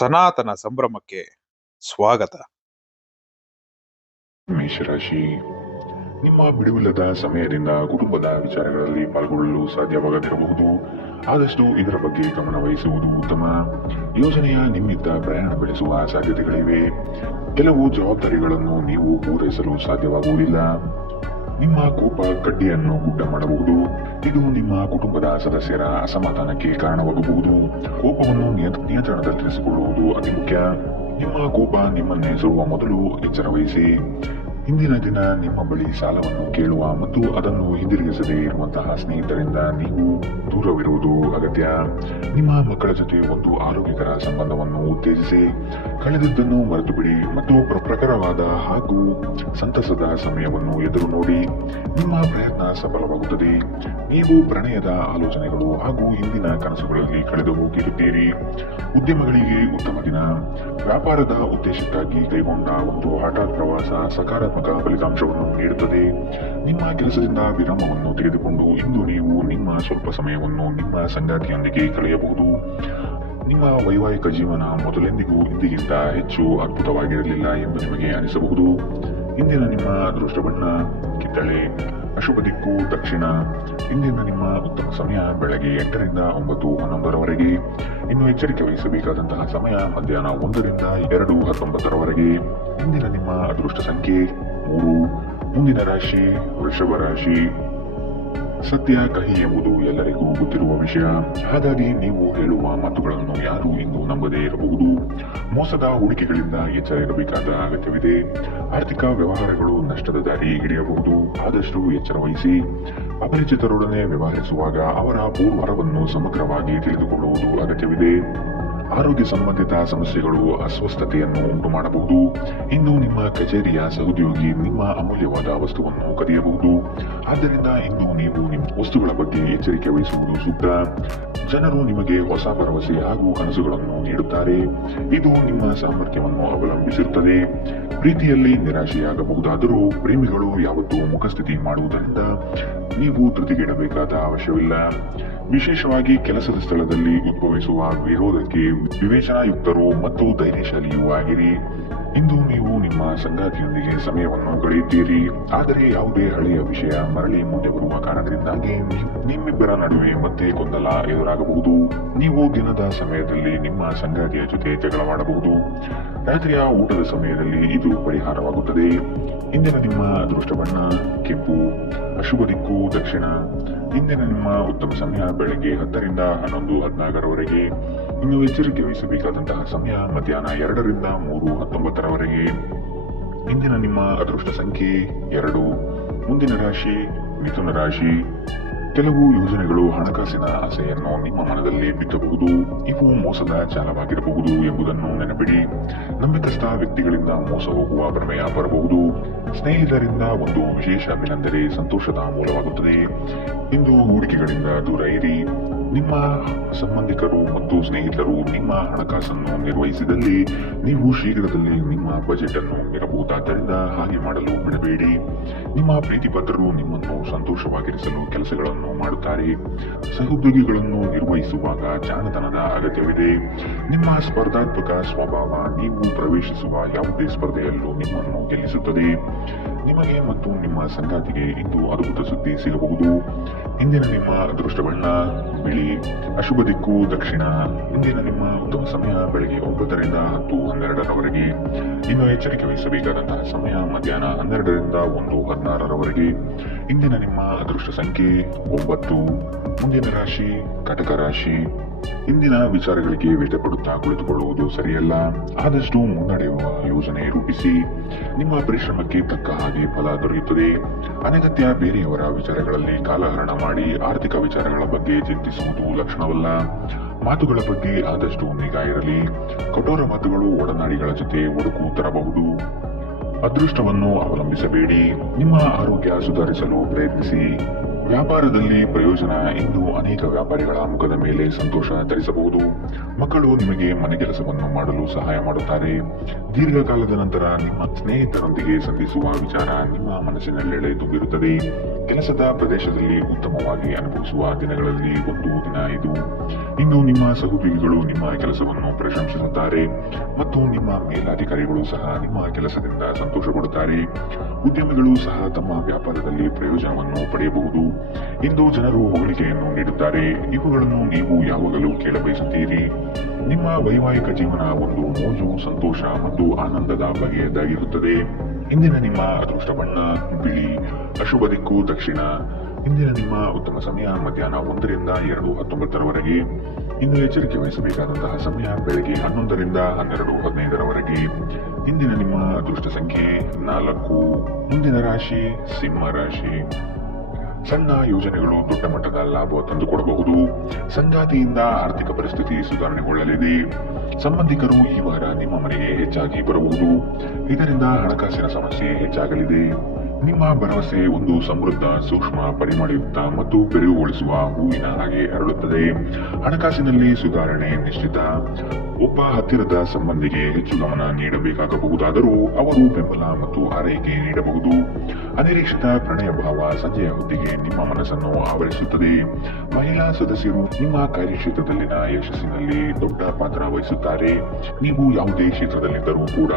ಸನಾತನ ಸಂಭ್ರಮಕ್ಕೆ ಸ್ವಾಗತ. ಮೇಷರಾಶಿ, ನಿಮ್ಮ ಬಿಡುವಿಲ್ಲದ ಸಮಯದಿಂದ ಕುಟುಂಬದ ವಿಚಾರಗಳಲ್ಲಿ ಪಾಲ್ಗೊಳ್ಳಲು ಸಾಧ್ಯವಾಗದಿರಬಹುದು. ಆದಷ್ಟು ಇದರ ಬಗ್ಗೆ ಗಮನ ವಹಿಸುವುದು ಉತ್ತಮ. ಯೋಜನೆಯ ನಿಮಿತ್ತ ಪ್ರಯಾಣ ಬೆಳೆಸುವ ಸಾಧ್ಯತೆಗಳಿವೆ. ಕೆಲವು ಜವಾಬ್ದಾರಿಗಳನ್ನು ನೀವು ಪೂರೈಸಲು ಸಾಧ್ಯವಾಗುವುದಿಲ್ಲ. ನಿಮ್ಮ ಕೋಪ ಕಡ್ಡಿಯನ್ನು ಗುಡ್ಡ ಮಾಡಬಹುದು. ಇದು ನಿಮ್ಮ ಕುಟುಂಬದ ಸದಸ್ಯರ ಅಸಮಾಧಾನಕ್ಕೆ ಕಾರಣವಾಗಬಹುದು. ಕೋಪವನ್ನು ನಿಯಂತ್ರಣದಲ್ಲಿರಿಸಿಕೊಳ್ಳುವುದು ಅತಿ ಮುಖ್ಯ. ನಿಮ್ಮ ಕೋಪ ನಿಮ್ಮನ್ನೇ ಸುಡುವ ಮೊದಲು ಎಚ್ಚರ ವಹಿಸಿ. ಇಂದಿನ ದಿನ ನಿಮ್ಮ ಬಳಿ ಸಾಲವನ್ನು ಕೇಳುವ ಮತ್ತು ಅದನ್ನು ಹಿಂದಿರುಗಿಸದೇ ಇರುವಂತಹ ಸ್ನೇಹಿತರಿಂದ ನೀವು ದೂರವಿರುವುದು ಅಗತ್ಯ. ನಿಮ್ಮ ಮಕ್ಕಳ ಜೊತೆ ಒಂದು ಆರೋಗ್ಯಕರ ಸಂಬಂಧವನ್ನು ಉತ್ತೇಜಿಸಿ. ಕಳೆದದ್ದನ್ನು ಮರೆತು ಬಿಡಿ ಮತ್ತು ಪ್ರಖರವಾದ ಹಾಗೂ ಸಂತಸದ ಸಮಯವನ್ನು ಎದುರು ನೋಡಿ. ನಿಮ್ಮ ಪ್ರಯತ್ನ ಸಫಲವಾಗುತ್ತದೆ. ನೀವು ಪ್ರಣಯದ ಆಲೋಚನೆಗಳು ಹಾಗೂ ಹಿಂದಿನ ಕನಸುಗಳಲ್ಲಿ ಕಳೆದು ಹೋಗಿರುತ್ತೀರಿ. ಉದ್ಯಮಗಳಿಗೆ ಉತ್ತಮ ದಿನ. ವ್ಯಾಪಾರದ ಉದ್ದೇಶಕ್ಕಾಗಿ ಕೈಗೊಂಡ ಒಂದು ಹಠಾತ್ ಪ್ರವಾಸ ಸಕಾರಾತ್ಮಕ ಫಲಿತಾಂಶವನ್ನು ನೀಡುತ್ತದೆ. ನಿಮ್ಮ ಕೆಲಸದಿಂದ ವಿರಾಮವನ್ನು ತೆಗೆದುಕೊಂಡು ಇಂದು ನೀವು ನಿಮ್ಮ ಸ್ವಲ್ಪ ಸಮಯವನ್ನು ನಿಮ್ಮ ಸಂಗಾತಿಯೊಂದಿಗೆ ಕಳೆಯಬಹುದು. ನಿಮ್ಮ ವೈವಾಹಿಕ ಜೀವನ ಮೊದಲೆಂದಿಗೂ ಇಂದಿಗಿಂತ ಹೆಚ್ಚು ಅದ್ಭುತವಾಗಿರಲಿಲ್ಲ ಎಂದು ನಿಮಗೆ ಅನಿಸಬಹುದು. ಇಂದಿನ ನಿಮ್ಮ ಅದೃಷ್ಟ ಬಣ್ಣ ಕಿತ್ತಳೆ. ಅಶುಭ ದಿಕ್ಕು ದಕ್ಷಿಣ. ಇಂದಿನ ನಿಮ್ಮ ಉತ್ತಮ ಸಮಯ ಬೆಳಗ್ಗೆ 8 ರಿಂದ 9, 11ರವರೆಗೆ. ಇನ್ನು ಎಚ್ಚರಿಕೆ ವಹಿಸಬೇಕಾದಂತಹ ಸಮಯ ಮಧ್ಯಾಹ್ನ 1 ರಿಂದ 2, 19ರವರೆಗೆ. ಇಂದಿನ ನಿಮ್ಮ ಅದೃಷ್ಟ ಸಂಖ್ಯೆ 3. ಮುಂದಿನ ರಾಶಿ ವೃಷಭ ರಾಶಿ. ಸತ್ಯ ಕಹಿ ಎಂಬುದು ಎಲ್ಲರಿಗೂ ಗೊತ್ತಿರುವ ವಿಷಯ. ಹಾಗಾಗಿ ನೀವು ಹೇಳುವ ಮಾತುಗಳನ್ನು ಯಾರು ಇಂದು ನಂಬದೇ ಇರಬಹುದು. ಮೋಸದ ಹೂಡಿಕೆಗಳಿಂದ ಎಚ್ಚರ ಇರಬೇಕಾದ ಅಗತ್ಯವಿದೆ. ಆರ್ಥಿಕ ವ್ಯವಹಾರಗಳು ನಷ್ಟದ ದಾರಿ ಹಿಡಿಯಬಹುದು. ಆದಷ್ಟು ಎಚ್ಚರ ವಹಿಸಿ. ಅಪರಿಚಿತರೊಡನೆ ವ್ಯವಹರಿಸುವಾಗ ಅವರ ಪೂರ್ವರವನ್ನು ಸಮಗ್ರವಾಗಿ ತಿಳಿದುಕೊಳ್ಳುವುದು ಅಗತ್ಯವಿದೆ. ಆರೋಗ್ಯ ಸಂಬಂಧಿತ ಸಮಸ್ಯೆಗಳು ಅಸ್ವಸ್ಥತೆಯನ್ನು ಉಂಟು ಮಾಡಬಹುದು. ಇಂದು ನಿಮ್ಮ ಕಚೇರಿಯ ಸಹೋದ್ಯೋಗಿ ನಿಮ್ಮ ಅಮೂಲ್ಯವಾದ ವಸ್ತುವನ್ನು ಕದಿಯಬಹುದು. ಆದ್ದರಿಂದ ಇಂದು ನೀವು ನಿಮ್ಮ ವಸ್ತುಗಳ ಬಗ್ಗೆ ಎಚ್ಚರಿಕೆ ವಹಿಸುವುದು ಸೂಕ್ತ. ಜನರು ನಿಮಗೆ ಹೊಸ ಭರವಸೆ ಹಾಗೂ ಕನಸುಗಳನ್ನು ನೀಡುತ್ತಾರೆ. ಇದು ನಿಮ್ಮ ಸಾಮರ್ಥ್ಯವನ್ನು ಅವಲಂಬಿಸಿರುತ್ತದೆ. ಪ್ರೀತಿಯಲ್ಲಿ ನಿರಾಶೆಯಾಗಬಹುದಾದರೂ ಪ್ರೇಮಿಗಳು ಯಾವತ್ತೂ ಮುಖಸ್ಥಿತಿ ಮಾಡುವುದರಿಂದ ನೀವು ಧೃತಿಗೆಡಬೇಕಾದ ಅವಶ್ಯವಿಲ್ಲ. ವಿಶೇಷವಾಗಿ ಕೆಲಸದ ಸ್ಥಳದಲ್ಲಿ ಉದ್ಭವಿಸುವ ವಿರೋಧಕ್ಕೆ ವಿವೇಚನಾಯುಕ್ತರು ಮತ್ತು ಧೈರ್ಯಶಾಲಿಯೂ ಆಗಿರಿ. ಇಂದು ನೀವು ನಿಮ್ಮ ಸಂಗಾತಿಯೊಂದಿಗೆ ಸಮಯವನ್ನು ಕಳೆಯುತ್ತೀರಿ. ಆದರೆ ಯಾವುದೇ ಹಳೆಯ ವಿಷಯ ಮರಳಿ ಮುಂದೆ ಬರುವ ಕಾರಣದಿಂದಾಗಿ ನಿಮ್ಮಿಬ್ಬರ ನಡುವೆ ಮತ್ತೆ ಗೊಂದಲ ಎದುರಾಗಬಹುದು. ನೀವು ದಿನದ ಸಮಯದಲ್ಲಿ ನಿಮ್ಮ ಸಂಗಾತಿಯ ಜೊತೆ ಜಗಳವಾಡಬಹುದು. ರಾತ್ರಿಯ ಊಟದ ಸಮಯದಲ್ಲಿ ಇದು ಪರಿಹಾರವಾಗುತ್ತದೆ. ಇಂದಿನ ನಿಮ್ಮ ಅದೃಷ್ಟ ಬಣ್ಣ ಕೆಂಪು. ಅಶುಭ ದಿಕ್ಕು ದಕ್ಷಿಣ. ಇಂದಿನ ನಿಮ್ಮ ಉತ್ತಮ ಸಮಯ ಬೆಳಗ್ಗೆ 10 ರಿಂದ 11, 14ರವರೆಗೆ. ಇನ್ನು ಎಚ್ಚರಿಕೆ ವಹಿಸಬೇಕಾದಂತಹ ಸಮಯ ಮಧ್ಯಾಹ್ನ 2 ರಿಂದ 3, 19ರವರೆಗೆ. ಇಂದಿನ ನಿಮ್ಮ ಅದೃಷ್ಟ ಸಂಖ್ಯೆ 2. ಮುಂದಿನ ರಾಶಿ ಮಿಥುನ ರಾಶಿ. ಕೆಲವು ಯೋಜನೆಗಳು ಹಣಕಾಸಿನ ಆಸೆಯನ್ನು ನಿಮ್ಮ ಮನದಲ್ಲಿ ಬಿತ್ತಬಹುದು. ಇವು ಮೋಸದ ಜಾಲವಾಗಿರಬಹುದು ಎಂಬುದನ್ನು ನೆನಪಿಡಿ. ನಂಬಿಕಸ್ಥ ವ್ಯಕ್ತಿಗಳಿಂದ ಮೋಸ ಹೋಗುವ ಪ್ರಮೇಯ ಬರಬಹುದು. ಸ್ನೇಹಿತರಿಂದ ಒಂದು ವಿಶೇಷ ಅಭಿನಂದನೆ ಸಂತೋಷದ ಮೂಲವಾಗುತ್ತದೆ. ಇಂದು ಹೂಡಿಕೆಗಳಿಂದ ದೂರ ಇರಿ. ನಿಮ್ಮ ಸಂಬಂಧಿಕರು ಮತ್ತು ಸ್ನೇಹಿತರು ನಿಮ್ಮ ಹಣಕಾಸನ್ನು ನಿರ್ವಹಿಸಿದಲ್ಲಿ ನೀವು ಶೀಘ್ರದಲ್ಲೇ ನಿಮ್ಮ ಬಜೆಟ್ ಅನ್ನು ಮೀರಬಹುದಾದ್ದರಿಂದ ಹಾಗೆ ಮಾಡಲು ಬಿಡಬೇಡಿ. ನಿಮ್ಮ ಪ್ರೀತಿಪಾತ್ರರು ನಿಮ್ಮನ್ನು ಸಂತೋಷವಾಗಿರಿಸಲು ಕೆಲಸಗಳನ್ನು ಮಾಡುತ್ತಾರೆ. ಸಹೋದ್ಯೋಗಿಗಳನ್ನು ನಿರ್ವಹಿಸುವಾಗ ಜಾಣತನದ ಅಗತ್ಯವಿದೆ. ನಿಮ್ಮ ಸ್ಪರ್ಧಾತ್ಮಕ ಸ್ವಭಾವ ನೀವು ಪ್ರವೇಶಿಸುವ ಯಾವುದೇ ಸ್ಪರ್ಧೆಯಲ್ಲೂ ನಿಮ್ಮನ್ನು ಗೆಲ್ಲಿಸುತ್ತದೆ. ನಿಮಗೆ ಮತ್ತು ನಿಮ್ಮ ಸಂಗಾತಿಗೆ ಇಂದು ಅದ್ಭುತ ಸುದ್ದಿ ಸಿಗಬಹುದು. ಇಂದಿನ ನಿಮ್ಮ ಅದೃಷ್ಟ ಬಣ್ಣ ಬಿಳಿ. ಅಶುಭ ದಿಕ್ಕು ದಕ್ಷಿಣ. ಇಂದಿನ ನಿಮ್ಮ ಉತ್ತಮ ಸಮಯ ಬೆಳಗ್ಗೆ 9 ರಿಂದ 10, 12ರವರೆಗೆ. ಇನ್ನು ಎಚ್ಚರಿಕೆ ವಹಿಸಬೇಕಾದಂತಹ ಸಮಯ ಮಧ್ಯಾಹ್ನ 12 ರಿಂದ 1, 16ರವರೆಗೆ. ಇಂದಿನ ನಿಮ್ಮ ಅದೃಷ್ಟ ಸಂಖ್ಯೆ 9. ಮುಂದಿನ ರಾಶಿ ಕಟಕ ರಾಶಿ. ಇಂದಿನ ವಿಚಾರಗಳಿಗೆ ವ್ಯಥಪಡುತ್ತಾ ಕುಳಿತುಕೊಳ್ಳುವುದು ಸರಿಯಲ್ಲ. ಆದಷ್ಟು ಮುನ್ನಡೆಯುವ ಯೋಜನೆ ರೂಪಿಸಿ. ನಿಮ್ಮ ಪರಿಶ್ರಮಕ್ಕೆ ತಕ್ಕ ಹಾಗೆ ಫಲ ದೊರೆಯುತ್ತದೆ. ಅನಗತ್ಯ ಬೇರೆಯವರ ವಿಚಾರಗಳಲ್ಲಿ ಕಾಲಹರಣ ಮಾಡಿ ಆರ್ಥಿಕ ವಿಚಾರಗಳ ಬಗ್ಗೆ ಚಿಂತಿಸುವುದು ಲಕ್ಷಣವಲ್ಲ. ಮಾತುಗಳ ಬಗ್ಗೆ ಆದಷ್ಟು ನಿಗಾ ಇರಲಿ. ಕಠೋರ ಮಾತುಗಳು ಒಡನಾಡಿಗಳ ಜೊತೆ ಒಡಕು ತರಬಹುದು. ಅದೃಷ್ಟವನ್ನು ಅವಲಂಬಿಸಬೇಡಿ. ನಿಮ್ಮ ಆರೋಗ್ಯ ಸುಧಾರಿಸಲು ಪ್ರಯತ್ನಿಸಿ. ವ್ಯಾಪಾರದಲ್ಲಿ ಪ್ರಯೋಜನ. ಇಂದು ಅನೇಕ ವ್ಯಾಪಾರಿಗಳ ಮುಖದ ಮೇಲೆ ಸಂತೋಷ ತರಿಸಬಹುದು. ಮಕ್ಕಳು ನಿಮಗೆ ಮನೆ ಕೆಲಸವನ್ನು ಮಾಡಲು ಸಹಾಯ ಮಾಡುತ್ತಾರೆ. ದೀರ್ಘಕಾಲದ ನಂತರ ನಿಮ್ಮ ಸ್ನೇಹಿತರೊಂದಿಗೆ ಸಂಧಿಸುವ ವಿಚಾರ ನಿಮ್ಮ ಮನಸ್ಸಿನೆಲ್ಲೆಡೆ ತುಂಬಿರುತ್ತದೆ. ಕೆಲಸದ ಪ್ರದೇಶದಲ್ಲಿ ಉತ್ತಮವಾಗಿ ಅನುಭವಿಸುವ ದಿನಗಳಲ್ಲಿ ಒಂದು ದಿನ ಇದು. ಇಂದು ನಿಮ್ಮ ಸಹೋದ್ಯೋಗಿಗಳು ನಿಮ್ಮ ಕೆಲಸವನ್ನು ಪ್ರಶಂಸಿಸುತ್ತಾರೆ ಮತ್ತು ನಿಮ್ಮ ಮೇಲಾಧಿಕಾರಿಗಳು ಸಹ ನಿಮ್ಮ ಕೆಲಸದಿಂದ ಸಂತೋಷ ಪಡುತ್ತಾರೆ. ಉದ್ಯಮಿಗಳು ಸಹ ತಮ್ಮ ವ್ಯಾಪಾರದಲ್ಲಿ ಪ್ರಯೋಜನವನ್ನು ಪಡೆಯಬಹುದು. ಇಂದು ಜನರು ಹೊಗಳಿಕೆಯನ್ನು ನೀಡುತ್ತಾರೆ. ಇವುಗಳನ್ನು ನೀವು ಯಾವಾಗಲೂ ಕೇಳಬಯಸುತ್ತೀರಿ. ನಿಮ್ಮ ವೈವಾಹಿಕ ಜೀವನ ಒಂದು ಮೋಜು, ಸಂತೋಷ ಮತ್ತು ಆನಂದದ ಬಗೆಯದಾಗಿರುತ್ತದೆ. ಇಂದಿನ ನಿಮ್ಮ ಅದೃಷ್ಟ ಬಣ್ಣ ಬಿಳಿ. ಅಶುಭ ದಿಕ್ಕು ದಕ್ಷಿಣ. ಇಂದಿನ ನಿಮ್ಮ ಉತ್ತಮ ಸಮಯ ಮಧ್ಯಾಹ್ನ 1 ರಿಂದ 2:19 ಇನ್ನು ಎಚ್ಚರಿಕೆ ವಹಿಸಬೇಕಾದಂತಹ ಸಮಯ ಬೆಳಗ್ಗೆ 11 ರಿಂದ 12:15 ಇಂದಿನ ನಿಮ್ಮ ಅದೃಷ್ಟ ಸಂಖ್ಯೆ 4. ಮುಂದಿನ ರಾಶಿ ಸಿಂಹ ರಾಶಿ. ಸಣ್ಣ ಯೋಜನೆಗಳು ದೊಡ್ಡ ಮಟ್ಟದ ಲಾಭ ತಂದುಕೊಡಬಹುದು. ಸಂಗಾತಿಯಿಂದ ಆರ್ಥಿಕ ಪರಿಸ್ಥಿತಿ ಸುಧಾರಣೆಗೊಳ್ಳಲಿದೆ. ಸಂಬಂಧಿಕರು ಈ ವಾರ ನಿಮ್ಮ ಮನೆಗೆ ಹೆಚ್ಚಾಗಿ ಬರಬಹುದು. ಇದರಿಂದ ಹಣಕಾಸಿನ ಸಮಸ್ಯೆ ಹೆಚ್ಚಾಗಲಿದೆ. ನಿಮ್ಮ ಭರವಸೆ ಒಂದು ಸಮೃದ್ಧ, ಸೂಕ್ಷ್ಮ, ಪರಿಮಳಯುಕ್ತ ಮತ್ತು ಬೆರಗುಗೊಳಿಸುವ ಹೂವಿನ ಹಾಗೆ ಅರಳುತ್ತದೆ. ಹಣಕಾಸಿನಲ್ಲಿ ಸುಧಾರಣೆ ನಿಶ್ಚಿತ. ಒಬ್ಬ ಹತ್ತಿರದ ಸಂಬಂಧಿಗೆ ಹೆಚ್ಚು ಗಮನ ನೀಡಬೇಕಾಗಬಹುದಾದರೂ ಅವರು ಬೆಂಬಲ ಮತ್ತು ಆರೈಕೆ ನೀಡಬಹುದು. ಅನಿರೀಕ್ಷಿತ ಪ್ರಣಯ ಭಾವ ಸಂಜೆಯ ಹೊತ್ತಿಗೆ ನಿಮ್ಮ ಮನಸ್ಸನ್ನು ಆವರಿಸುತ್ತದೆ. ಮಹಿಳಾ ಸದಸ್ಯರು ನಿಮ್ಮ ಕಾರ್ಯಕ್ಷೇತ್ರದಲ್ಲಿನ ಯಶಸ್ಸಿನಲ್ಲಿ ದೊಡ್ಡ ಪಾತ್ರ ವಹಿಸುತ್ತಾರೆ. ನೀವು ಯಾವುದೇ ಕ್ಷೇತ್ರದಲ್ಲಿದ್ದರೂ ಕೂಡ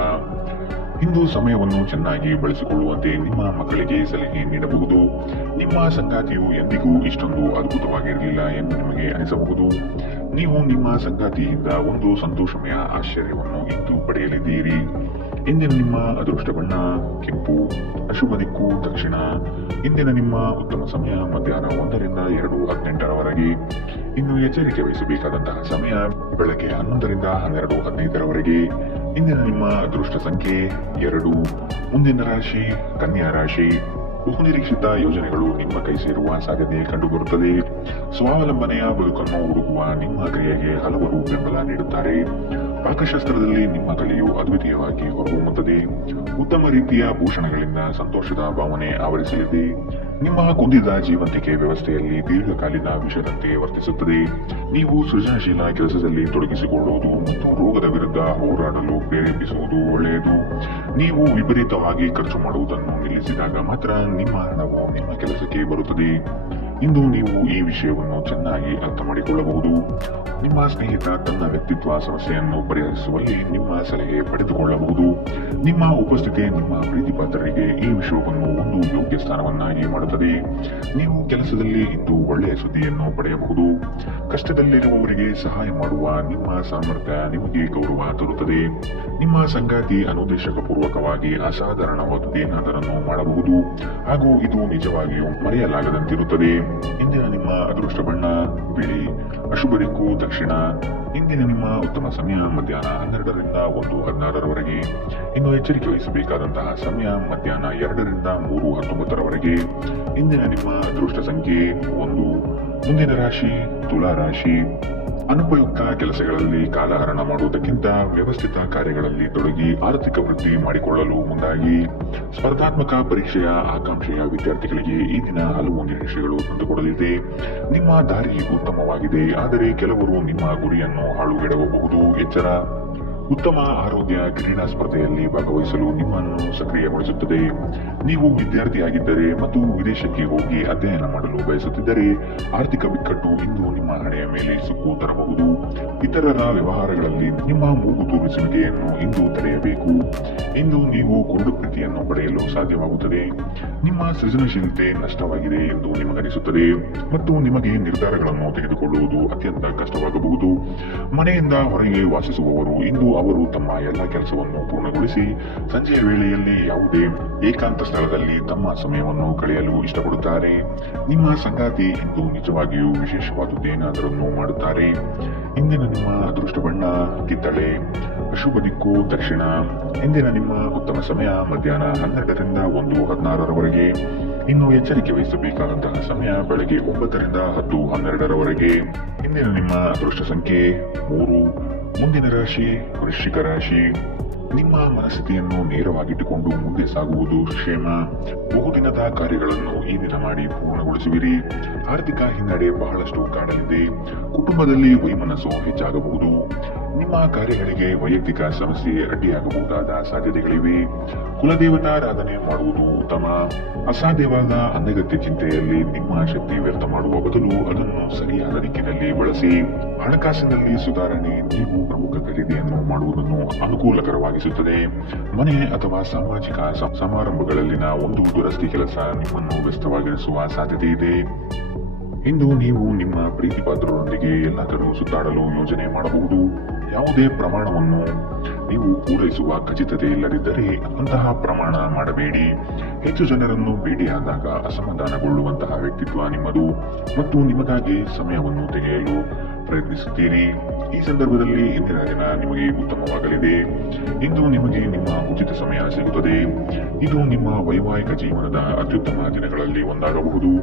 ಇಂದು ಸಮಯವನ್ನು ಚೆನ್ನಾಗಿ ಬಳಸಿಕೊಳ್ಳುವಂತೆ ನಿಮ್ಮ ಮಕ್ಕಳಿಗೆ ಸಲಹೆ ನೀಡಬಹುದು. ನಿಮ್ಮ ಸಂಗಾತಿಯು ಎಂದಿಗೂ ಇಷ್ಟೊಂದು ಅದ್ಭುತವಾಗಿರಲಿಲ್ಲ ಎಂದು ನಿಮಗೆ ಅನಿಸಬಹುದು. ನೀವು ನಿಮ್ಮ ಸಂಗಾತಿಯಿಂದ ಒಂದು ಸಂತೋಷಮಯ ಆಶ್ಚರ್ಯವನ್ನು ಇಂದು ಪಡೆಯಲಿದ್ದೀರಿ. ಇಂದಿನ ನಿಮ್ಮ ಅದೃಷ್ಟ ಬಣ್ಣ ಕೆಂಪು. ಅಶುಭ ದಿಕ್ಕು ದಕ್ಷಿಣ. ಇಂದಿನ ನಿಮ್ಮ ಉತ್ತಮ ಸಮಯ ಮಧ್ಯಾಹ್ನ 1 ರಿಂದ 2:18 ಇನ್ನು ಎಚ್ಚರಿಕೆ ವಹಿಸಬೇಕಾದಂತಹ ಸಮಯ ಬೆಳಗ್ಗೆ 11 ರಿಂದ 12:15 ಇಂದಿನ ನಿಮ್ಮ ಅದೃಷ್ಟ ಸಂಖ್ಯೆ 2. ಮುಂದಿನ ರಾಶಿ ಕನ್ಯಾ ರಾಶಿ. ಬಹುನಿರೀಕ್ಷಿತ ಯೋಜನೆಗಳು ನಿಮ್ಮ ಕೈ ಸೇರುವ ಸಾಧ್ಯತೆ ಕಂಡುಬರುತ್ತದೆ. ಸ್ವಾವಲಂಬನೆಯ ಬದುಕನ್ನು ಹುಡುಕುವ ನಿಮ್ಮ ಕ್ರಿಯೆಗೆ ಹಲವರು ಬೆಂಬಲ ನೀಡುತ್ತಾರೆ. ಪಾಕಶಾಸ್ತ್ರದಲ್ಲಿ ನಿಮ್ಮ ಕಲೆಯು ಅದ್ವಿತೀಯವಾಗಿ ಹೊರಹೊಮ್ಮುತ್ತದೆ. ಉತ್ತಮ ರೀತಿಯ ಭೂಷಣಗಳಿಂದ ಸಂತೋಷದ ಭಾವನೆ ಆವರಿಸಲಿದೆ. ನಿಮ್ಮ ಕುಂದಿದ ಜೀವಂತಿಕೆ ವ್ಯವಸ್ಥೆಯಲ್ಲಿ ದೀರ್ಘಕಾಲೀನ ವಿಷದಂತೆ ವರ್ತಿಸುತ್ತದೆ. ನೀವು ಸೃಜನಶೀಲ ಕೆಲಸದಲ್ಲಿ ತೊಡಗಿಸಿಕೊಳ್ಳುವುದು ಮತ್ತು ರೋಗದ ವಿರುದ್ಧ ಹೋರಾಡಲು ಪ್ರೇರೇಪಿಸುವುದು ಒಳ್ಳೆಯದು. ನೀವು ವಿಪರೀತವಾಗಿ ಖರ್ಚು ಮಾಡುವುದನ್ನು ನಿಲ್ಲಿಸಿದಾಗ ಮಾತ್ರ ನಿಮ್ಮ ಹಣವು ನಿಮ್ಮ ಕೆಲಸಕ್ಕೆ ಬರುತ್ತದೆ. ಇಂದು ನೀವು ಈ ವಿಷಯವನ್ನು ಚೆನ್ನಾಗಿ ಅರ್ಥ ಮಾಡಿಕೊಳ್ಳಬಹುದು. ನಿಮ್ಮ ಸ್ನೇಹಿತ ತನ್ನ ವ್ಯಕ್ತಿತ್ವ ಸಮಸ್ಯೆಯನ್ನು ಪರಿಹರಿಸುವಲ್ಲಿ ನಿಮ್ಮ ಸಲಹೆ ಪಡೆದುಕೊಳ್ಳಬಹುದು. ನಿಮ್ಮ ಉಪಸ್ಥಿತಿ ನಿಮ್ಮ ಪ್ರೀತಿಪಾತ್ರರಿಗೆ ಈ ವಿಷಯವನ್ನು ಒಂದು ಯೋಗ್ಯ ಸ್ಥಾನವನ್ನಾಗಿ ಮಾಡುತ್ತದೆ. ನೀವು ಕೆಲಸದಲ್ಲಿ ಇಂದು ಒಳ್ಳೆಯ ಸುದ್ದಿಯನ್ನು ಪಡೆಯಬಹುದು. ಕಷ್ಟದಲ್ಲಿರುವವರಿಗೆ ಸಹಾಯ ಮಾಡುವ ನಿಮ್ಮ ಸಾಮರ್ಥ್ಯ ನಿಮಗೆ ಗೌರವ ತರುತ್ತದೆ. ನಿಮ್ಮ ಸಂಗಾತಿ ಅನುದ್ದೇಶಪೂರ್ವಕವಾಗಿ ಅಸಾಧಾರಣವಾದದ್ದೇನಾದರನ್ನು ಮಾಡಬಹುದು ಹಾಗೂ ಇದು ನಿಜವಾಗಿಯೂ ಮರೆಯಲಾಗದಂತಿರುತ್ತದೆ. ಇಂದಿನ ನಿಮ್ಮ ಅದೃಷ್ಟ ಬಣ್ಣ ಬಿಳಿ. ಅಶುಭ ದಿಕ್ಕು ದಕ್ಷಿಣ. ಇಂದಿನ ನಿಮ್ಮ ಉತ್ತಮ ಸಮಯ ಮಧ್ಯಾಹ್ನ 12 ರಿಂದ 1:16 ಇನ್ನು ಎಚ್ಚರಿಕೆ ವಹಿಸಬೇಕಾದಂತಹ ಸಮಯ ಮಧ್ಯಾಹ್ನ 2 ರಿಂದ 3:19 ಇಂದಿನ ನಿಮ್ಮ ಅದೃಷ್ಟ ಸಂಖ್ಯೆ 1. ಮುಂದಿನ ರಾಶಿ ತುಲಾ ರಾಶಿ. ಅನುಪಯುಕ್ತ ಕೆಲಸಗಳಲ್ಲಿ ಕಾಲಹರಣ ಮಾಡುವುದಕ್ಕಿಂತ ವ್ಯವಸ್ಥಿತ ಕಾರ್ಯಗಳಲ್ಲಿ ತೊಡಗಿ ಆರ್ಥಿಕ ವೃದ್ಧಿ ಮಾಡಿಕೊಳ್ಳಲು ಮುಂದಾಗಿ. ಸ್ಪರ್ಧಾತ್ಮಕ ಪರೀಕ್ಷೆಯ ಆಕಾಂಕ್ಷೆಯ ವಿದ್ಯಾರ್ಥಿಗಳಿಗೆ ಈ ದಿನ ಹಲವು ನಿರೀಕ್ಷೆಗಳು ತಂದುಕೊಡಲಿದೆ. ನಿಮ್ಮ ದಾರಿ ಉತ್ತಮವಾಗಿದೆ, ಆದರೆ ಕೆಲವರು ನಿಮ್ಮ ಗುರಿಯನ್ನು ಹಾಳುಗೆಡವಬಹುದು. ಎಚ್ಚರ. ಉತ್ತಮ ಆರೋಗ್ಯ ಕ್ರೀಡಾ ಸ್ಪರ್ಧೆಯಲ್ಲಿ ಭಾಗವಹಿಸಲು ನಿಮ್ಮನ್ನು ಸಕ್ರಿಯಗೊಳಿಸುತ್ತದೆ. ನೀವು ವಿದ್ಯಾರ್ಥಿಯಾಗಿದ್ದರೆ ಮತ್ತು ವಿದೇಶಕ್ಕೆ ಹೋಗಿ ಅಧ್ಯಯನ ಮಾಡಲು ಬಯಸುತ್ತಿದ್ದರೆ ಆರ್ಥಿಕ ಬಿಕ್ಕಟ್ಟು ಇಂದು ನಿಮ್ಮ ಹಣೆಯ ಮೇಲೆ ಸುಕ್ಕು ತರಬಹುದು. ಇತರರ ವ್ಯವಹಾರಗಳಲ್ಲಿ ನಿಮ್ಮ ಮೂಗು ತೂರಿಸುವಿಕೆಯನ್ನು ಇಂದು ತಡೆಯಬೇಕು. ಇಂದು ನೀವು ಕುರುಡು ಪ್ರೀತಿಯನ್ನು ಪಡೆಯಲು ಸಾಧ್ಯವಾಗುತ್ತದೆ. ನಿಮ್ಮ ಸೃಜನಶೀಲತೆ ನಷ್ಟವಾಗಿದೆ ಎಂದು ನಿಮಗನಿಸುತ್ತದೆ ಮತ್ತು ನಿಮಗೆ ನಿರ್ಧಾರಗಳನ್ನು ತೆಗೆದುಕೊಳ್ಳುವುದು ಅತ್ಯಂತ ಕಷ್ಟವಾಗಬಹುದು. ಮನೆಯಿಂದ ಹೊರಗೆ ವಾಸಿಸುವವರು ಇಂದು ಅವರು ತಮ್ಮ ಎಲ್ಲ ಕೆಲಸವನ್ನು ಪೂರ್ಣಗೊಳಿಸಿ ಸಂಜೆಯ ವೇಳೆಯಲ್ಲಿ ಯಾವುದೇ ಏಕಾಂತ ಸ್ಥಳದಲ್ಲಿ ತಮ್ಮ ಸಮಯವನ್ನು ಕಳೆಯಲು ಇಷ್ಟಪಡುತ್ತಾರೆ. ನಿಮ್ಮ ಸಂಗಾತಿ ಇಂದು ನಿಜವಾಗಿಯೂ ವಿಶೇಷವಾದುದೇನಾದರನ್ನು ಮಾಡುತ್ತಾರೆ. ಇಂದಿನ ನಿಮ್ಮ ಅದೃಷ್ಟ ಬಣ್ಣ ಕಿತ್ತಳೆ. ಅಶುಭ ದಿಕ್ಕು ದಕ್ಷಿಣ. ಇಂದಿನ ನಿಮ್ಮ ಉತ್ತಮ ಸಮಯ ಮಧ್ಯಾಹ್ನ 12 ರಿಂದ 1:16 ಇನ್ನು ಎಚ್ಚರಿಕೆ ವಹಿಸಬೇಕಾದಂತಹ ಸಮಯ ಬೆಳಗ್ಗೆ 9 ರಿಂದ 10:12 ಇಂದಿನ ನಿಮ್ಮ ಅದೃಷ್ಟ ಸಂಖ್ಯೆ 3. ಮುಂದಿನ ರಾಶಿ ವೃಶ್ಚಿಕ ರಾಶಿ. ನಿಮ್ಮ ಮನಸ್ಥಿತಿಯನ್ನು ನೇರವಾಗಿಟ್ಟುಕೊಂಡು ಮುಂದೆ ಸಾಗುವುದು ಕ್ಷೇಮ. ಬಹುದಿನದ ಕಾರ್ಯಗಳನ್ನು ಈ ದಿನ ಮಾಡಿ ಪೂರ್ಣಗೊಳಿಸುವಿರಿ. ಆರ್ಥಿಕ ಹಿನ್ನಡೆ ಬಹಳಷ್ಟು ಕಾಡಲಿದೆ. ಕುಟುಂಬದಲ್ಲಿ ವೈಮನಸ್ಸು ಹೆಚ್ಚಾಗಬಹುದು. ನಿಮ್ಮ ಕಾರ್ಯಗಳಿಗೆ ವೈಯಕ್ತಿಕ ಸಮಸ್ಯೆ ಅಡ್ಡಿಯಾಗಬಹುದಾದ ಸಾಧ್ಯತೆಗಳಿವೆ. ಕುಲದೇವತಾರಾಧನೆ ಮಾಡುವುದು ಉತ್ತಮ. ಅಸಾಧ್ಯವಾದ ಅನಗತ್ಯ ಚಿಂತೆಯಲ್ಲಿ ನಿಮ್ಮ ಶಕ್ತಿ ವ್ಯರ್ಥ ಮಾಡುವ ಬದಲು ಅದನ್ನು ಸರಿಯಾದ ದಿಕ್ಕಿನಲ್ಲಿ ಬಳಸಿ. ಹಣಕಾಸಿನಲ್ಲಿ ಸುಧಾರಣೆ. ನೀವು ಪ್ರಮುಖ ಖರೀದಿಯನ್ನು ಮಾಡುವುದನ್ನು ಅನುಕೂಲಕರವಾಗಿಸುತ್ತದೆ. ಮನೆ ಅಥವಾ ಸಾಮಾಜಿಕ ಸಮಾರಂಭಗಳಲ್ಲಿನ ಒಂದು ದುರಸ್ತಿ ಕೆಲಸ ನಿಮ್ಮನ್ನು ವ್ಯಸ್ತವಾಗಿರಿಸುವ ಸಾಧ್ಯತೆ ಇದೆ. ಇಂದು ನೀವು ನಿಮ್ಮ ಪ್ರೀತಿ ಪಾತ್ರರೊಂದಿಗೆ ಎಲ್ಲಾದರೂ ಸುತ್ತಾಡಲು ಯೋಜನೆ ಮಾಡಬಹುದು. ಯಾವುದೇ ಪ್ರಮಾಣವನ್ನು ನೀವು ಪೂರೈಸುವ ಖಚಿತತೆ ಇಲ್ಲದಿದ್ದರೆ ಅಂತಹ ಪ್ರಮಾಣ ಮಾಡಬೇಡಿ. ಹೆಚ್ಚು ಜನರನ್ನು ಭೇಟಿಯಾದಾಗ ಅಸಮಾಧಾನಗೊಳ್ಳುವಂತಹ ವ್ಯಕ್ತಿತ್ವ ನಿಮ್ಮದು ಮತ್ತು ನಿಮಗಾಗಿ ಸಮಯವನ್ನು ತೆಗೆಯಲು ಪ್ರಯತ್ನಿಸುತ್ತೀರಿ. ಈ ಸಂದರ್ಭದಲ್ಲಿ ಇಂದಿನ ದಿನ ನಿಮಗೆ ಉತ್ತಮವಾಗಲಿದೆ. ಇಂದು ನಿಮಗೆ ನಿಮ್ಮ ಉಚಿತ ಸಮಯ ಸಿಗುತ್ತದೆ. ಇದು ನಿಮ್ಮ ವೈವಾಹಿಕ ಜೀವನದ ಅತ್ಯುತ್ತಮ ದಿನಗಳಲ್ಲಿ ಒಂದಾಗಬಹುದು.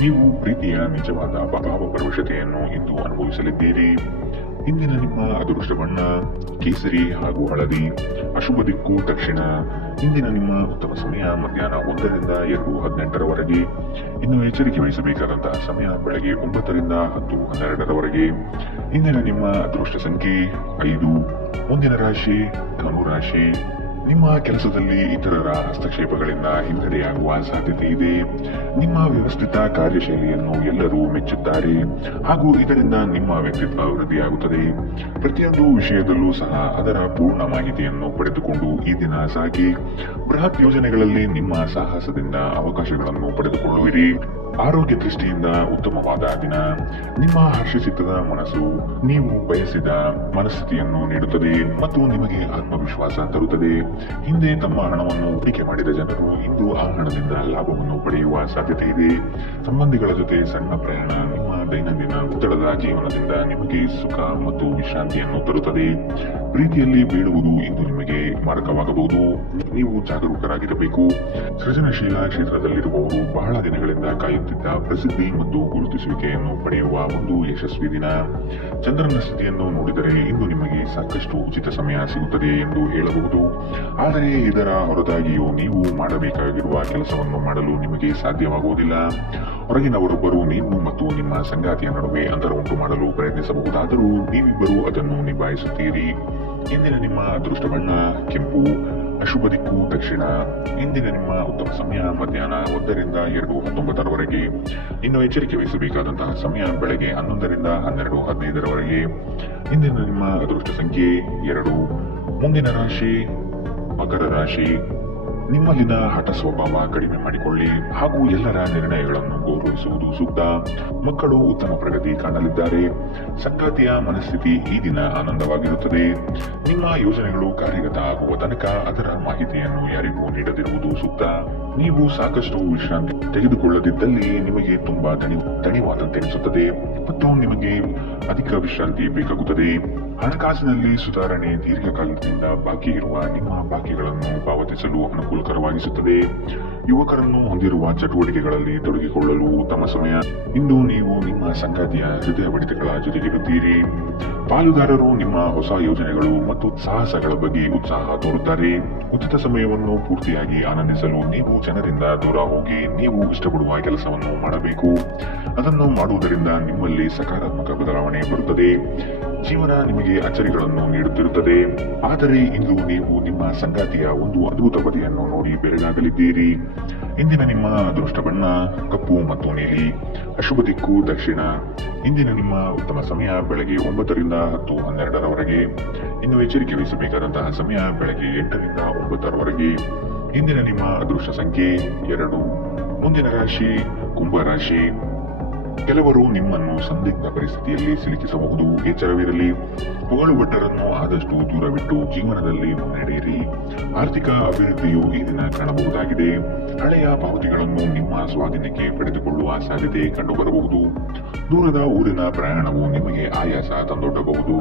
ನೀವು ಪ್ರೀತಿಯ ನಿಜವಾದ ಭಾವಪರವಶತೆಯನ್ನು ಇಂದು ಅನುಭವಿಸಲಿದ್ದೀರಿ. ಇಂದಿನ ನಿಮ್ಮ ಅದೃಷ್ಟ ಬಣ್ಣ ಕೇಸರಿ ಹಾಗೂ ಹಳದಿ. ಅಶುಭ ದಿಕ್ಕು ದಕ್ಷಿಣ. ಇಂದಿನ ನಿಮ್ಮ ಉತ್ತಮ ಸಮಯ ಮಧ್ಯಾಹ್ನ 1 ರಿಂದ 2:18ರವರೆಗೆ. ಇನ್ನು ಎಚ್ಚರಿಕೆ ವಹಿಸಬೇಕಾದಂತಹ ಸಮಯ ಬೆಳಗ್ಗೆ 9 ರಿಂದ 10:12ರವರೆಗೆ. ಇಂದಿನ ನಿಮ್ಮ ಅದೃಷ್ಟ ಸಂಖ್ಯೆ 5. ಮುಂದಿನ ರಾಶಿ ಧನು ರಾಶಿ. ನಿಮ್ಮ ಕೆಲಸದಲ್ಲಿ ಇತರರ ಹಸ್ತಕ್ಷೇಪಗಳಿಂದ ಹಿನ್ನಡೆಯಾಗುವ ಸಾಧ್ಯತೆ ಇದೆ. ನಿಮ್ಮ ವ್ಯವಸ್ಥಿತ ಕಾರ್ಯಶೈಲಿಯನ್ನು ಎಲ್ಲರೂ ಮೆಚ್ಚುತ್ತಾರೆ ಹಾಗೂ ಇದರಿಂದ ನಿಮ್ಮ ವ್ಯಕ್ತಿತ್ವ ವೃದ್ಧಿಯಾಗುತ್ತದೆ. ಪ್ರತಿಯೊಂದು ವಿಷಯದಲ್ಲೂ ಸಹ ಅದರ ಪೂರ್ಣ ಮಾಹಿತಿಯನ್ನು ಪಡೆದುಕೊಂಡು ಈ ದಿನ ಸಾಗಿ. ಬೃಹತ್ ಯೋಜನೆಗಳಲ್ಲಿ ನಿಮ್ಮ ಸಾಹಸದಿಂದ ಅವಕಾಶಗಳನ್ನು ಪಡೆದುಕೊಳ್ಳುವಿರಿ. ಆರೋಗ್ಯ ದೃಷ್ಟಿಯಿಂದ ಉತ್ತಮವಾದ ದಿನ. ನಿಮ್ಮ ಹರ್ಷಚಿತ್ತದ ಮನಸ್ಸು ನೀವು ಬಯಸಿದ ಮನಸ್ಥಿತಿಯನ್ನು ನೀಡುತ್ತದೆ ಮತ್ತು ನಿಮಗೆ ಆತ್ಮವಿಶ್ವಾಸ ತರುತ್ತದೆ. ಹಿಂದೆ ತಮ್ಮ ಹಣವನ್ನು ಹೂಡಿಕೆ ಮಾಡಿದ ಜನರು ಇಂದು ಆ ಹಣದಿಂದ ಲಾಭವನ್ನು ಪಡೆಯುವ ಸಾಧ್ಯತೆ ಇದೆ. ಸಂಬಂಧಿಗಳ ಜೊತೆ ಸಣ್ಣ ಪ್ರಯಾಣ ನಿಮ್ಮ ದೈನಂದಿನ ಒತ್ತಡದ ಜೀವನದಿಂದ ನಿಮಗೆ ಸುಖ ಮತ್ತು ವಿಶ್ರಾಂತಿಯನ್ನು ತರುತ್ತದೆ. ಪ್ರೀತಿಯಲ್ಲಿ ಬೀಳುವುದು ಇಂದು ನಿಮಗೆ ಮಾರಕವಾಗಬಹುದು. ನೀವು ಜಾಗರೂಕರಾಗಿರಬೇಕು. ಸೃಜನಶೀಲ ಕ್ಷೇತ್ರದಲ್ಲಿರುವವರು ಬಹಳ ದಿನಗಳಿಂದ ಕಾಯುತ್ತಿದ್ದ ಪ್ರಸಿದ್ಧಿ ಮತ್ತು ಗುರುತಿಸುವಿಕೆಯನ್ನು ಪಡೆಯುವ ಒಂದು ಯಶಸ್ವಿ ದಿನ. ಚಂದ್ರನ ಸ್ಥಿತಿಯನ್ನು ನೋಡಿದರೆ ಇಂದು ನಿಮಗೆ ಸಾಕಷ್ಟು ಉಚಿತ ಸಮಯ ಸಿಗುತ್ತದೆ ಎಂದು ಹೇಳಬಹುದು. ಆದರೆ ಇದರ ಹೊರತಾಗಿಯೂ ನೀವು ಮಾಡಬೇಕಾಗಿರುವ ಕೆಲಸವನ್ನು ಮಾಡಲು ನಿಮಗೆ ಸಾಧ್ಯವಾಗುವುದಿಲ್ಲ. ಹೊರಗಿನವರೊಬ್ಬರು ನೀವು ಮತ್ತು ನಿಮ್ಮ ಸಂಗಾತಿಯ ನಡುವೆ ಅಂತರ ಉಂಟು ಮಾಡಲು ಪ್ರಯತ್ನಿಸಬಹುದಾದರೂ ನೀವಿಬ್ಬರೂ ಅದನ್ನು ನಿಭಾಯಿಸುತ್ತೀರಿ. ಇಂದಿನ ನಿಮ್ಮ ಅದೃಷ್ಟ ಬಣ್ಣ ಕೆಂಪು. ಅಶುಭ ದಿಕ್ಕು ದಕ್ಷಿಣ. ಇಂದಿನ ನಿಮ್ಮ ಉತ್ತಮ ಸಮಯ ಮಧ್ಯಾಹ್ನ 1 ರಿಂದ 2:19ರವರೆಗೆ. ಇನ್ನು ಎಚ್ಚರಿಕೆ ವಹಿಸಬೇಕಾದಂತಹ ಸಮಯ ಬೆಳಗ್ಗೆ 11 ರಿಂದ 12:15ರವರೆಗೆ. ಇಂದಿನ ನಿಮ್ಮ ಅದೃಷ್ಟ ಸಂಖ್ಯೆ 2. ಮುಂದಿನ ರಾಶಿ ಮಕರ ರಾಶಿ. ನಿಮ್ಮಲ್ಲಿನ ಹಠ ಸ್ವಭಾವ ಕಡಿಮೆ ಮಾಡಿಕೊಳ್ಳಿ ಹಾಗೂ ಎಲ್ಲರ ನಿರ್ಣಯಗಳನ್ನು ಗೌರವಿಸುವುದು ಸೂಕ್ತ. ಮಕ್ಕಳು ಉತ್ತಮ ಪ್ರಗತಿ ಕಾಣಲಿದ್ದಾರೆ. ಸಂಗಾತಿಯ ಮನಸ್ಥಿತಿ ಈ ದಿನ ಆನಂದವಾಗಿರುತ್ತದೆ. ನಿಮ್ಮ ಯೋಜನೆಗಳು ಕಾರ್ಯಗತ ಆಗುವ ತನಕ ಅದರ ಮಾಹಿತಿಯನ್ನು ಯಾರಿಗೂ ನೀಡದಿರುವುದು ಸೂಕ್ತ. ನೀವು ಸಾಕಷ್ಟು ವಿಶ್ರಾಂತಿ ತೆಗೆದುಕೊಳ್ಳದಿದ್ದಲ್ಲಿ ನಿಮಗೆ ತುಂಬಾ ದಣಿವಾದಂತೆನಿಸುತ್ತದೆ ಮತ್ತು ನಿಮಗೆ ಅಧಿಕ ವಿಶ್ರಾಂತಿ ಬೇಕಾಗುತ್ತದೆ. ಹಣಕಾಸಿನಲ್ಲಿ ಸುಧಾರಣೆ. ದೀರ್ಘಕಾಲದಿಂದ ಬಾಕಿ ಇರುವ ನಿಮ್ಮ ಬಾಕಿಗಳನ್ನು ಪಾವತಿಸಲು ಅನುಕೂಲಕರವಾಗಿಸುತ್ತದೆ. ಯುವಕರನ್ನು ಹೊಂದಿರುವ ಚಟುವಟಿಕೆಗಳಲ್ಲಿ ತೊಡಗಿಕೊಳ್ಳಲು ಉತ್ತಮ ಸಮಯ. ಇಂದು ನೀವು ನಿಮ್ಮ ಸಂಗಾತಿಯ ಹೃದಯ ಬಡಿತಗಳ ಜೊತೆಗಿರುತ್ತೀರಿ. ಪಾಲುದಾರರು ನಿಮ್ಮ ಹೊಸ ಯೋಜನೆಗಳು ಮತ್ತು ಸಾಹಸಗಳ ಬಗ್ಗೆ ಉತ್ಸಾಹ ತೋರುತ್ತಾರೆ. ಉಚಿತ ಸಮಯವನ್ನು ಪೂರ್ತಿಯಾಗಿ ಆನಂದಿಸಲು ನೀವು ಜನರಿಂದ ದೂರ ಹೋಗಿ ನೀವು ಇಷ್ಟಪಡುವ ಕೆಲಸವನ್ನು ಮಾಡಬೇಕು. ಅದನ್ನು ಮಾಡುವುದರಿಂದ ನಿಮ್ಮಲ್ಲಿ ಸಕಾರಾತ್ಮಕ ಬದಲಾವಣೆ ಬರುತ್ತದೆ. ಜೀವನ ನಿಮಗೆ ಅಚ್ಚರಿಗಳನ್ನು ನೀಡುತ್ತಿರುತ್ತದೆ. ಆದರೆ ಇಂದು ನೀವು ನಿಮ್ಮ ಸಂಗಾತಿಯ ಒಂದು ಅದ್ಭುತ ಬದಿಯನ್ನು ನೋಡಿ ಬೆರಗಾಗಲಿದ್ದೀರಿ. ಇಂದಿನ ನಿಮ್ಮ ಅದೃಷ್ಟ ಬಣ್ಣ ಕಪ್ಪು ಮತ್ತು ನೀಲಿ. ಅಶುಭ ದಿಕ್ಕು ದಕ್ಷಿಣ. ಇಂದಿನ ನಿಮ್ಮ ಉತ್ತಮ ಸಮಯ ಬೆಳಗ್ಗೆ 9 ರಿಂದ 10:12ರವರೆಗೆ. ಇನ್ನು ಎಚ್ಚರಿಕೆ ವಹಿಸಬೇಕಾದಂತಹ ಸಮಯ ಬೆಳಗ್ಗೆ 8 ರಿಂದ 9ರವರೆಗೆ. ಇಂದಿನ ನಿಮ್ಮ ಅದೃಷ್ಟ ಸಂಖ್ಯೆ 2. ಮುಂದಿನ ರಾಶಿ ಕುಂಭರಾಶಿ. ಕೆಲವರು ನಿಮ್ಮನ್ನು ಸಂದಿಗ್ಧ ಪರಿಸ್ಥಿತಿಯಲ್ಲಿ ಸಿಲುಕಿಸಬಹುದು. ಎಚ್ಚರವಿರಲಿ. ಹೊಗಳು ಭಟ್ಟರನ್ನು ಆದಷ್ಟು ದೂರವಿಟ್ಟು ಜೀವನದಲ್ಲಿ ಮುನ್ನಡೆಯಿರಿ. ಆರ್ಥಿಕ ಅಭಿವೃದ್ಧಿಯು ಈ ದಿನ ಕಾಣಬಹುದಾಗಿದೆ. ಹಳೆಯ ಪಾವತಿಗಳನ್ನು ನಿಮ್ಮ ಸ್ವಾಧೀನಕ್ಕೆ ಪಡೆದುಕೊಳ್ಳುವ ಸಾಧ್ಯತೆ ಕಂಡುಬರಬಹುದು. ದೂರದ ಊರಿನ ಪ್ರಯಾಣವು ನಿಮಗೆ ಆಯಾಸ ತಂದೊಡ್ಡಬಹುದು.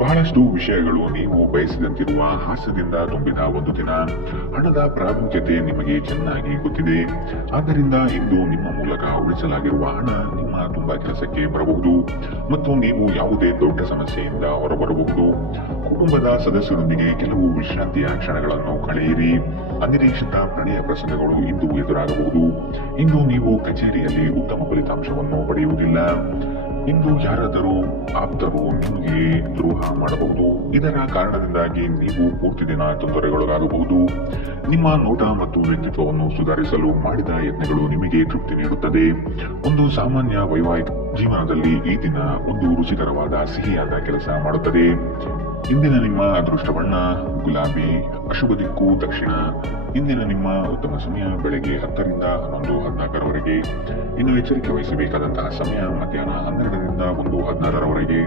ಬಹಳಷ್ಟು ವಿಷಯಗಳು ನೀವು ಬಯಸಿದಂತಿರುವ ಹಾಸ್ಯದಿಂದ ತುಂಬಿದ ಒಂದು ದಿನ. ಹಣದ ಪ್ರಾಮುಖ್ಯತೆ ನಿಮಗೆ ಚೆನ್ನಾಗಿ ಗೊತ್ತಿದೆ. ಆದ್ದರಿಂದ ಇಂದು ನಿಮ್ಮ ಮೂಲಕ ಉಳಿಸಲಾಗಿರುವ ಹಣ ನಿಮ್ಮ ತುಂಬಾ ಕೆಲಸಕ್ಕೆ ಬರಬಹುದು ಮತ್ತು ನೀವು ಯಾವುದೇ ದೊಡ್ಡ ಸಮಸ್ಯೆಯಿಂದ ಹೊರಬರಬಹುದು. ಕುಟುಂಬದ ಸದಸ್ಯರೊಂದಿಗೆ ಕೆಲವು ವಿಶ್ರಾಂತಿಯ ಕ್ಷಣಗಳನ್ನು ಕಳೆಯಿರಿ. ಅನಿರೀಕ್ಷಿತ ಪ್ರಣಯ ಪ್ರಸಂಗಗಳು ಇಂದು ಎದುರಾಗಬಹುದು. ಇಂದು ನೀವು ಕಚೇರಿಯಲ್ಲಿ ಉತ್ತಮ ಫಲಿತಾಂಶವನ್ನು ಪಡೆಯುವುದಿಲ್ಲ. ಇಂದು ಯಾರಾದರೂ ಆಪ್ತರು ನಿಮಗೆ ದ್ರೋಹ ಮಾಡಬಹುದು. ಇದರ ಕಾರಣದಿಂದಾಗಿ ನೀವು ಪೂರ್ತಿ ದಿನ ತೊಂದರೆಗೊಳಗಾಗಬಹುದು. ನಿಮ್ಮ ನೋಟ ಮತ್ತು ವ್ಯಕ್ತಿತ್ವವನ್ನು ಸುಧಾರಿಸಲು ಮಾಡಿದ ಯತ್ನಗಳು ನಿಮಗೆ ತೃಪ್ತಿ ನೀಡುತ್ತದೆ. ಒಂದು ಸಾಮಾನ್ಯ ವೈವಾಹಿಕ ಜೀವನದಲ್ಲಿ ಈ ದಿನ ಒಂದು ರುಚಿಕರವಾದ ಸಿಹಿಯಾದ ಕೆಲಸ ಮಾಡುತ್ತದೆ. ಇಂದಿನ ನಿಮ್ಮ ಅದೃಷ್ಟ ಬಣ್ಣ ಗುಲಾಬಿ, ಅಶುಭ ದಿಕ್ಕು ದಕ್ಷಿಣ. ಇಂದಿನ ನಿಮ್ಮ ಉತ್ತಮ ಸಮಯ ಬೆಳಗ್ಗೆ 10 ರಿಂದ 11:14ರವರೆಗೆ. ಇನ್ನು ಎಚ್ಚರಿಕೆ ವಹಿಸಬೇಕಾದಂತಹ ಸಮಯ ಮಧ್ಯಾಹ್ನ 12 ರಿಂದ 1:16ರವರೆಗೆ.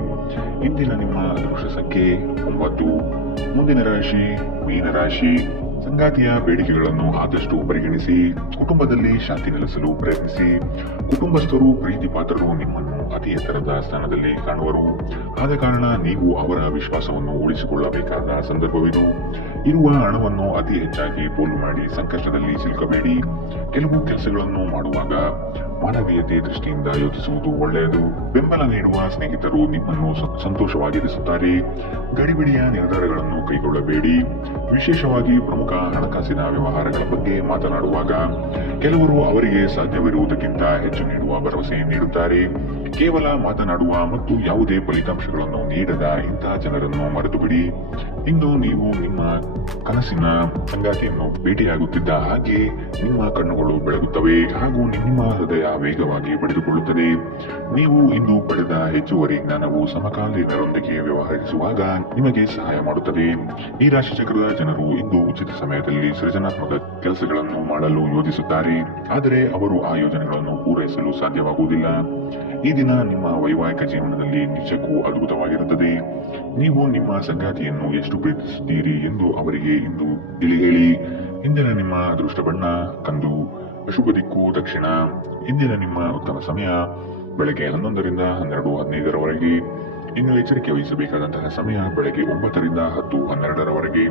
ಇಂದಿನ ನಿಮ್ಮ ಅದೃಷ್ಟ ಸಂಖ್ಯೆ 9. ಮುಂದಿನ ರಾಶಿ ಮೀನರಾಶಿ. ಸಂಗಾತಿಯ ಬೇಡಿಕೆಗಳನ್ನು ಆದಷ್ಟು ಪರಿಗಣಿಸಿ. ಕುಟುಂಬದಲ್ಲಿ ಶಾಂತಿ ನೆಲೆಸಲು ಪ್ರಯತ್ನಿಸಿ. ಕುಟುಂಬಸ್ಥರು ಪ್ರೀತಿ ಪಾತ್ರರು ನಿಮ್ಮನ್ನು ಅತಿ ಎತ್ತರದ ಸ್ಥಾನದಲ್ಲಿ ಕಾಣುವರು. ಆದ ಕಾರಣ ನೀವು ಅವರ ವಿಶ್ವಾಸವನ್ನು ಉಳಿಸಿಕೊಳ್ಳಬೇಕಾದ ಸಂದರ್ಭವಿದು. ಇರುವ ಹಣವನ್ನು ಅತಿ ಹೆಚ್ಚಾಗಿ ಪೋಲು ಮಾಡಿ ಸಂಕಷ್ಟದಲ್ಲಿ ಸಿಲುಕಬೇಡಿ. ಕೆಲವು ಕೆಲಸಗಳನ್ನು ಮಾಡುವಾಗ ಮಾನವೀಯತೆ ದೃಷ್ಟಿಯಿಂದ ಯೋಚಿಸುವುದು ಒಳ್ಳೆಯದು. ಬೆಂಬಲ ನೀಡುವ ಸ್ನೇಹಿತರು ನಿಮ್ಮನ್ನು ಸಂತೋಷವಾಗಿರಿಸುತ್ತಾರೆ. ಗಡಿಬಿಡಿಯ ನಿರ್ಧಾರಗಳನ್ನು ಕೈಗೊಳ್ಳಬೇಡಿ. ವಿಶೇಷವಾಗಿ ಪ್ರಮುಖ ಹಣಕಾಸಿನ ವ್ಯವಹಾರಗಳ ಬಗ್ಗೆ ಮಾತನಾಡುವಾಗ ಕೆಲವರು ಅವರಿಗೆ ಸಾಧ್ಯವಿರುವುದಕ್ಕಿಂತ ಹೆಚ್ಚು ನೀಡುವ ಭರವಸೆ ನೀಡುತ್ತಾರೆ. ಕೇವಲ ಮಾತನಾಡುವ ಮತ್ತು ಯಾವುದೇ ಫಲಿತಾಂಶಗಳನ್ನು ನೀಡದ ಇಂತಹ ಜನರನ್ನು ಮರೆತುಬಿಡಿ. ಇಂದು ನೀವು ನಿಮ್ಮ ಕನಸಿನ ಸಂಗಾತಿಯನ್ನು ಭೇಟಿಯಾಗುತ್ತಿದ್ದ ಹಾಗೆ ನಿಮ್ಮ ಕಣ್ಣುಗಳು ಬೆಳಗುತ್ತವೆ ಹಾಗೂ ನಿಮ್ಮ ಹೃದಯ ವೇಗವಾಗಿ ಬಡಿದುಕೊಳ್ಳುತ್ತದೆ. ನೀವು ಇಂದು ಪಡೆದ ಹೆಚ್ಚುವರಿ ಜ್ಞಾನವು ಸಮಕಾಲೀನರೊಂದಿಗೆ ವ್ಯವಹರಿಸುವಾಗ ನಿಮಗೆ ಸಹಾಯ ಮಾಡುತ್ತದೆ. ಈ ರಾಶಿ ಚಕ್ರದ ಜನರು ಇಂದು ಉಚಿತ ಸಮಯದಲ್ಲಿ ಸೃಜನಾತ್ಮಕ ಕೆಲಸಗಳನ್ನು ಮಾಡಲು ಯೋಜಿಸುತ್ತಾರೆ. ಆದರೆ ಅವರು ಆ ಯೋಜನೆಗಳನ್ನು ಪೂರೈಸಲು ಸಾಧ್ಯವಾಗುವುದಿಲ್ಲ. ಈ ದಿನ ನಿಮ್ಮ ವೈವಾಹಿಕ ಜೀವನದಲ್ಲಿ ನಿಜಕ್ಕೂ ಅದ್ಭುತವಾಗಿರುತ್ತದೆ. ನೀವು ನಿಮ್ಮ ಸಂಗಾತಿಯನ್ನು ಎಷ್ಟು ಪ್ರೀತಿಸುತ್ತೀರಿ ಎಂದು ಅವರಿಗೆ ಇಂದು ತಿಳಿ ಹೇಳಿ. ಇಂದಿನ ನಿಮ್ಮ ಅದೃಷ್ಟ ಬಣ್ಣ ಕಂದು, ಅಶುಭ ದಿಕ್ಕು ದಕ್ಷಿಣ. ಇಂದಿನ ನಿಮ್ಮ ಉತ್ತಮ ಸಮಯ ಬೆಳಗ್ಗೆ 11 ರಿಂದ 12:15ರವರೆಗೆ. ಇನ್ನು ಎಚ್ಚರಿಕೆ ವಹಿಸಬೇಕಾದಂತಹ ಸಮಯ ಬೆಳಗ್ಗೆ 9 ರಿಂದ 10:12ರವರೆಗೆ.